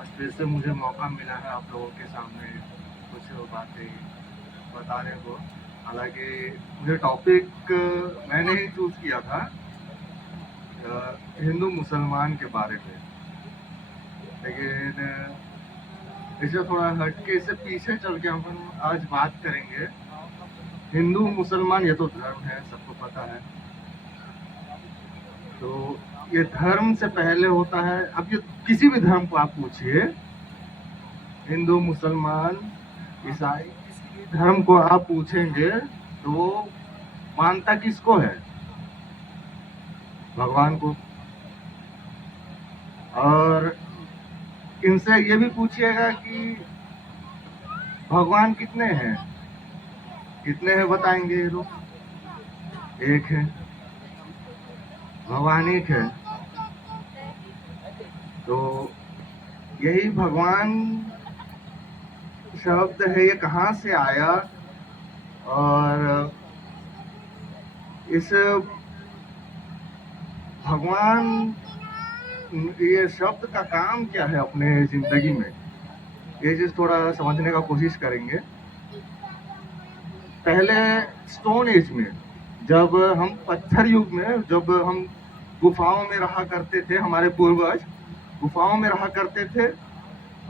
आज फिर से मुझे मौका मिला है आप लोगों के सामने कुछ बातें बताने को। हालाँकि मुझे टॉपिक मैंने ही चूज़ किया था हिंदू मुसलमान के बारे में, लेकिन इसे थोड़ा हट के इससे पीछे चल के हम आज बात करेंगे। हिंदू मुसलमान ये तो धर्म है, सबको पता है। तो ये धर्म से पहले होता है। अब ये किसी भी धर्म को आप पूछिए, हिंदू मुसलमान ईसाई, किसी भी धर्म को आप पूछेंगे तो वो मानता किसको है? भगवान को। और इनसे ये भी पूछिएगा कि भगवान कितने हैं? कितने हैं बताएंगे ये लोग? एक है। भगवान एक है। तो यही भगवान शब्द है, ये कहाँ से आया? और इस भगवान, ये शब्द का काम क्या है अपने जिंदगी में, ये चीज थोड़ा समझने का कोशिश करेंगे। पहले स्टोन एज में, जब हम पत्थर युग में, जब हम गुफाओं में रहा करते थे, हमारे पूर्वज गुफाओं में रहा करते थे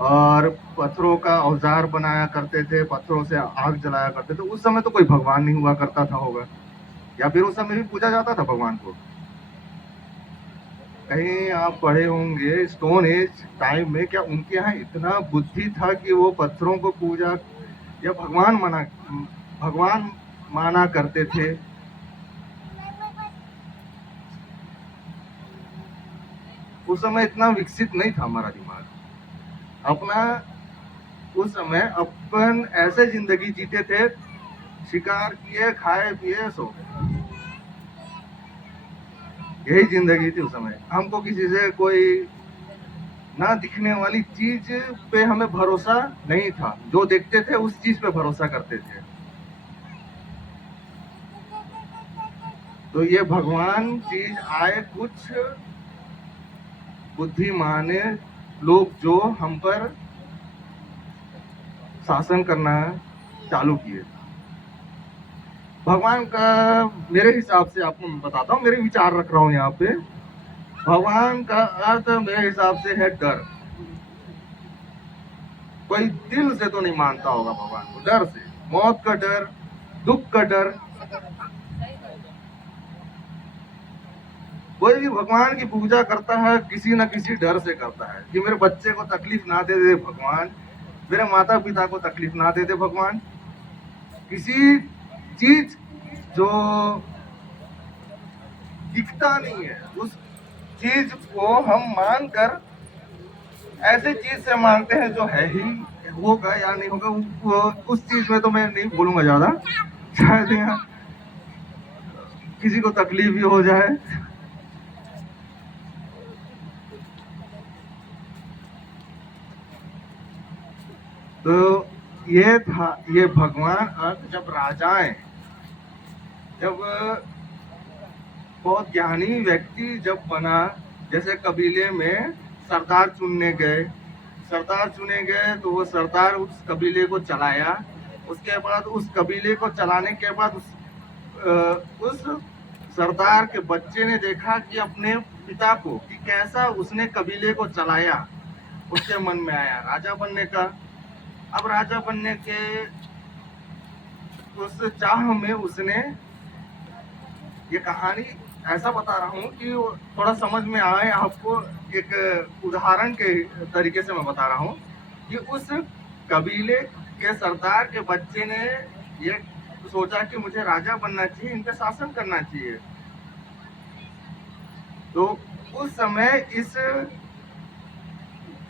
और पत्थरों का औजार बनाया करते थे, पत्थरों से आग जलाया करते थे। उस समय तो कोई भगवान नहीं हुआ करता था होगा, या फिर उस समय भी पूजा जाता था भगवान को? कहीं आप पढ़े होंगे स्टोन एज टाइम में, क्या उनके यहाँ इतना बुद्धि था कि वो पत्थरों को पूजा या भगवान माना करते थे? उस समय इतना विकसित नहीं था हमारा दिमाग अपना। उस समय अपन ऐसे जिंदगी जीते थे, शिकार किए, खाए पिए, सो गए। यही जिंदगी थी उस समय। हमको किसी से कोई ना दिखने वाली चीज पे हमें भरोसा नहीं था, जो देखते थे उस चीज पे भरोसा करते थे। तो ये भगवान चीज आए कुछ बुद्धिमाने लोग जो हम पर शासन करना चालू किए। भगवान का मेरे हिसाब से आपको मैं बताता हूँ, मेरे विचार रख रहा हूँ यहाँ पे। भगवान का अर्थ मेरे हिसाब से है डर। कोई दिल से तो नहीं मानता होगा भगवान को, डर से, मौत का डर, दुख का डर। कोई भी भगवान की पूजा करता है किसी न किसी डर से करता है कि मेरे बच्चे को तकलीफ ना दे दे भगवान, मेरे माता पिता को तकलीफ ना दे दे भगवान। किसी चीज जो दिखता नहीं है उस चीज को हम मानकर ऐसे चीज से मानते हैं जो है ही, होगा या नहीं होगा उस चीज में तो मैं नहीं बोलूंगा ज्यादा, शायद यहाँ किसी को तकलीफ भी हो जाए। तो ये था, ये भगवान अर्थ जब राजाएं, जब बहुत ज्ञानी व्यक्ति जब बना, जैसे कबीले में सरदार चुनने गए, सरदार चुने गए तो वो सरदार उस कबीले को चलाया। उसके बाद उस कबीले को चलाने के बाद उस सरदार के बच्चे ने देखा कि अपने पिता को कि कैसा उसने कबीले को चलाया, उसके मन में आया राजा बनने का। अब राजा बनने के उस चाह में उसने, ये कहानी ऐसा बता रहा हूँ कि थोड़ा समझ में आए आपको, एक उदाहरण के तरीके से मैं बता रहा हूँ कि उस कबीले के सरदार के बच्चे ने ये सोचा कि मुझे राजा बनना चाहिए, इन पे शासन करना चाहिए। तो उस समय इस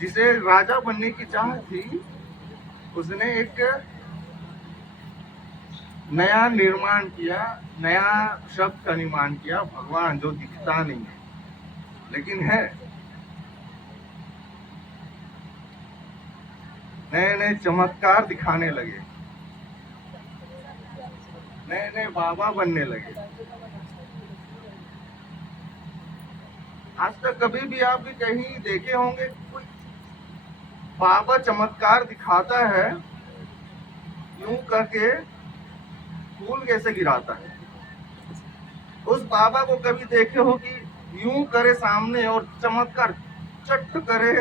जिसे राजा बनने की चाह थी, उसने एक नया निर्माण किया, नया शब्द का निर्माण किया, भगवान, जो दिखता नहीं है लेकिन है। नए नए चमत्कार दिखाने लगे, नए नए बाबा बनने लगे। आज तक कभी भी आप भी कहीं देखे होंगे बाबा चमत्कार दिखाता है, यूं करके फूल कैसे गिराता है। उस बाबा को कभी देखे हो कि यूं करे सामने और चमत्कार चट करे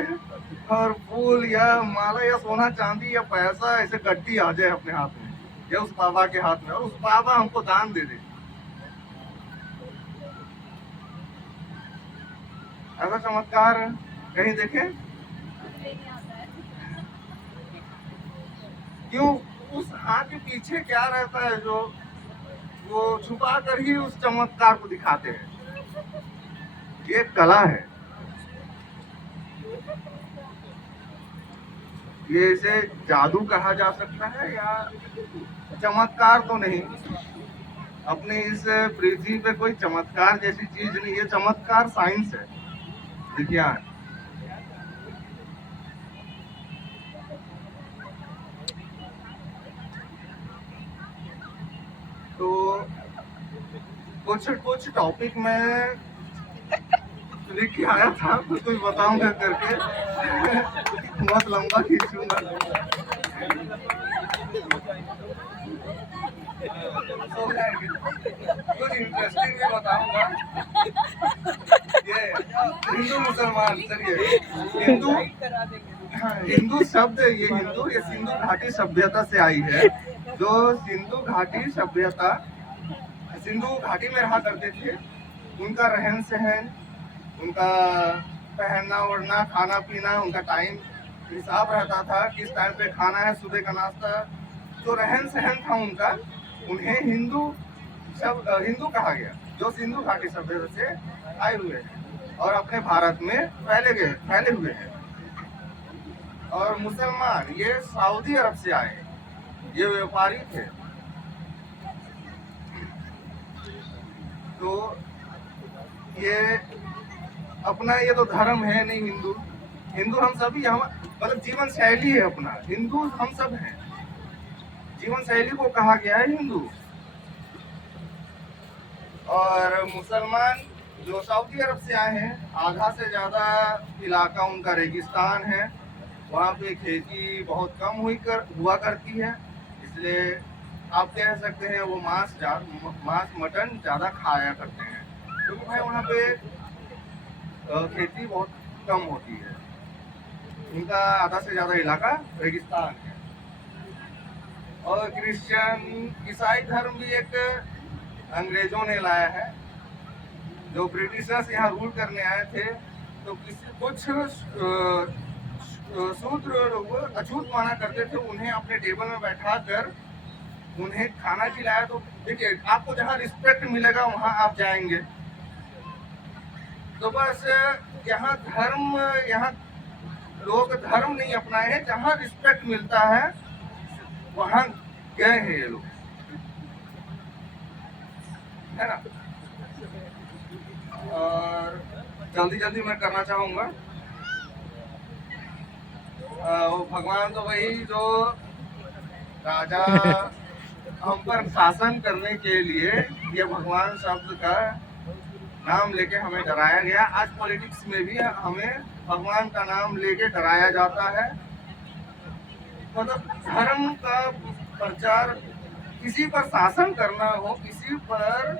और फूल या माला या सोना चांदी या पैसा ऐसे गड्डी आ जाए अपने हाथ में या उस बाबा के हाथ में और उस बाबा हमको दान दे दे? ऐसा चमत्कार कहीं देखे? क्यों? उस हाथ के पीछे क्या रहता है जो वो छुपा कर ही उस चमत्कार को दिखाते हैं। ये कला है। ये इसे जादू कहा जा सकता है या चमत्कार तो नहीं। अपने इस पृथ्वी पे कोई चमत्कार जैसी चीज नहीं है। चमत्कार साइंस है, विज्ञान। तो कुछ टॉपिक में लिख के आया था, कुछ बताऊंगा करके बहुत लंबा खींचूंगा। कुछ इंटरेस्टिंग भी बताऊंगा। ये हिंदू मुसलमान, चलिए हिंदू शब्द, ये हिंदू ये सिंधु घाटी सभ्यता से आई है। जो सिंधु घाटी सभ्यता सिंधु घाटी में रहा करते थे, उनका रहन सहन, उनका पहनना ओढ़ना, खाना पीना, उनका टाइम हिसाब रहता था, किस टाइम पे खाना है, सुबह का नाश्ता, जो रहन सहन था उनका, उन्हें हिंदू कहा गया, जो सिंधु घाटी सभ्यता से आए हुए हैं और अपने भारत में फैले हुए हैं। और मुसलमान ये सऊदी अरब से आए, ये व्यापारी थे। तो ये अपना ये तो धर्म है नहीं। हिंदू हम सभी, हम मतलब जीवन शैली है अपना। हिंदू हम सब हैं, जीवन शैली को कहा गया है हिंदू। और मुसलमान जो सऊदी अरब से आए हैं, आधा से ज्यादा इलाका उनका रेगिस्तान है। वहाँ पे खेती बहुत कम हुआ करती है, इसलिए आप कह सकते हैं वो मांस मटन ज़्यादा खाया करते हैं, क्योंकि भाई वहाँ पे खेती बहुत कम होती है। उनका आधा से ज़्यादा इलाका रेगिस्तान है। और क्रिश्चियन ईसाई धर्म भी एक अंग्रेजों ने लाया है। जो ब्रिटिशर्स यहाँ रूल करने आए थे, तो कुछ शूद्र लोग अछूत माना करते थे, उन्हें अपने टेबल में बैठा कर उन्हें खाना खिलाया। तो देखिए, आपको जहाँ रिस्पेक्ट मिलेगा वहाँ आप जाएंगे। तो बस यहाँ लोग धर्म नहीं अपनाए हैं, जहाँ रिस्पेक्ट मिलता है वहाँ गए हैं ये लोग, है ना। और जल्दी मैं करना चाहूँगा, वो भगवान तो वही जो राजा हम पर शासन करने के लिए ये भगवान शब्द का नाम लेके हमें डराया गया। आज पॉलिटिक्स में भी हमें भगवान का नाम लेके डराया जाता है। मतलब धर्म का प्रचार, किसी पर शासन करना हो, किसी पर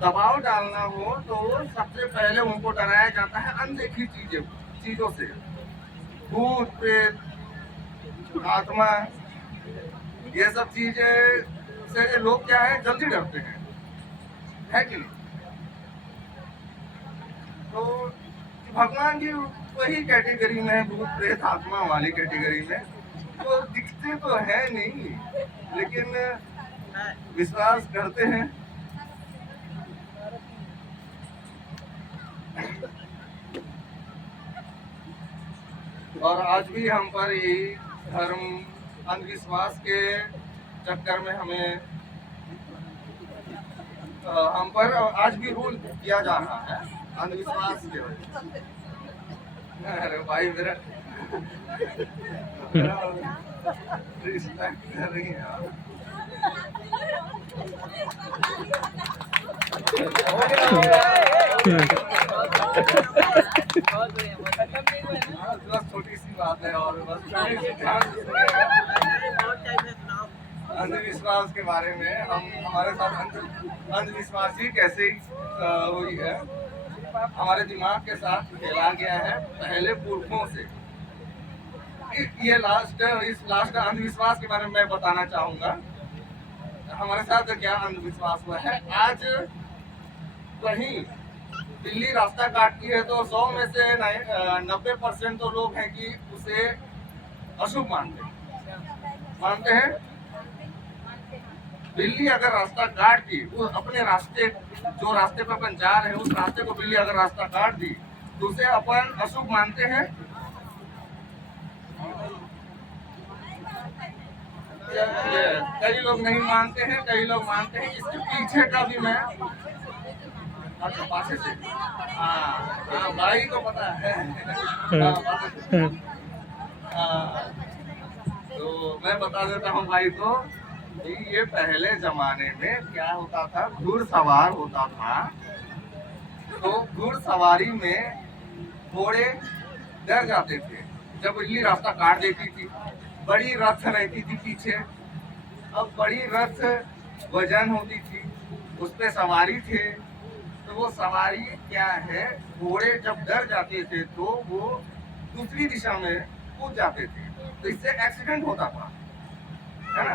दबाव डालना हो, तो सबसे पहले उनको डराया जाता है अनदेखी चीजों से। भूत प्रेत, आत्मा, ये सब चीजें से लोग क्या है, जल्दी डरते हैं, है कि नहीं। तो भगवान जी वही कैटेगरी में है, भूत प्रेत आत्मा वाली कैटेगरी में। तो दिखते तो है नहीं, लेकिन विश्वास करते हैं। और आज भी हम पर यही धर्म अंधविश्वास के चक्कर में हम पर आज भी रूल किया जा रहा है, अंधविश्वास के वजह से। अरे भाई मेरा रिस्पेक्ट कर रही है। बस छोटी सी बात है और बस अंधविश्वास के बारे में हम हमारे साथ अंधविश्वासी कैसे हुई है, हमारे दिमाग के साथ खेला गया है पहले पुरखों से। ये इस लास्ट अंधविश्वास के बारे में मैं बताना चाहूंगा हमारे साथ क्या अंधविश्वास हुआ है। आज कहीं बिल्ली रास्ता काटती है तो 100 में से 90% तो लोग हैं कि उसे अशुभ मानते हैं। बिल्ली अगर रास्ता काट दी, वो अपने रास्ते जो रास्ते पर अपन जा रहे हैं उस रास्ते को बिल्ली अगर रास्ता काट दी तो उसे अपन अशुभ मानते हैं। कई लोग नहीं मानते हैं, कई लोग मानते हैं। इसके पीछे का भी मैं पासे से भाई को पता है। तो मैं बता देता हूँ भाई को कि ये पहले जमाने में क्या होता था, घुड़सवार होता था। तो घुड़सवारी में घोड़े डर जाते थे जब बिल्ली रास्ता काट देती थी। बड़ी रथ रहती थी पीछे, अब बड़ी रथ वजन होती थी, उस पे सवारी थे। तो वो सवारी क्या है, घोड़े जब डर जाते थे तो वो दूसरी दिशा में कूद जाते थे, तो इससे एक्सीडेंट होता था, है ना।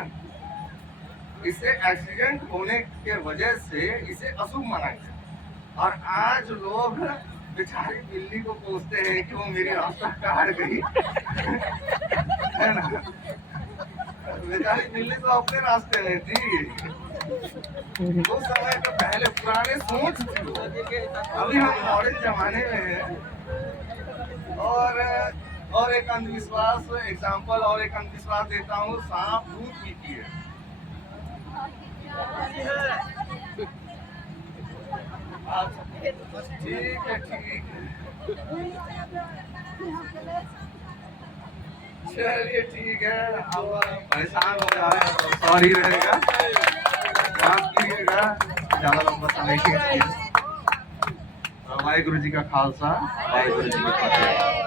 इससे एक्सीडेंट होने के वजह से इसे अशुभ माना गया। और आज लोग बेचारी बिल्ली को पूछते हैं कि वो मेरी रास्ता काट गई है ना। बेचारी बिल्ली तो अपने रास्ते में थी। वो समय तो पहले पुराने सोच थी वो। अभी हम मॉडर्न जमाने में हैं। और एक अंधविश्वास एग्जाम्पल और एक अंधविश्वास देता हूँ, सांप दूध पीती है। ठीक है चलिए ठीक है। अब परेशान हो जा रहे हैं तो सॉरी रहेगा, माफ कीजिएगा, ज्यादा लंबा समय खींच लिया। वाहिगुरु जी का खालसा, वाहिगुरु जी की फतेह।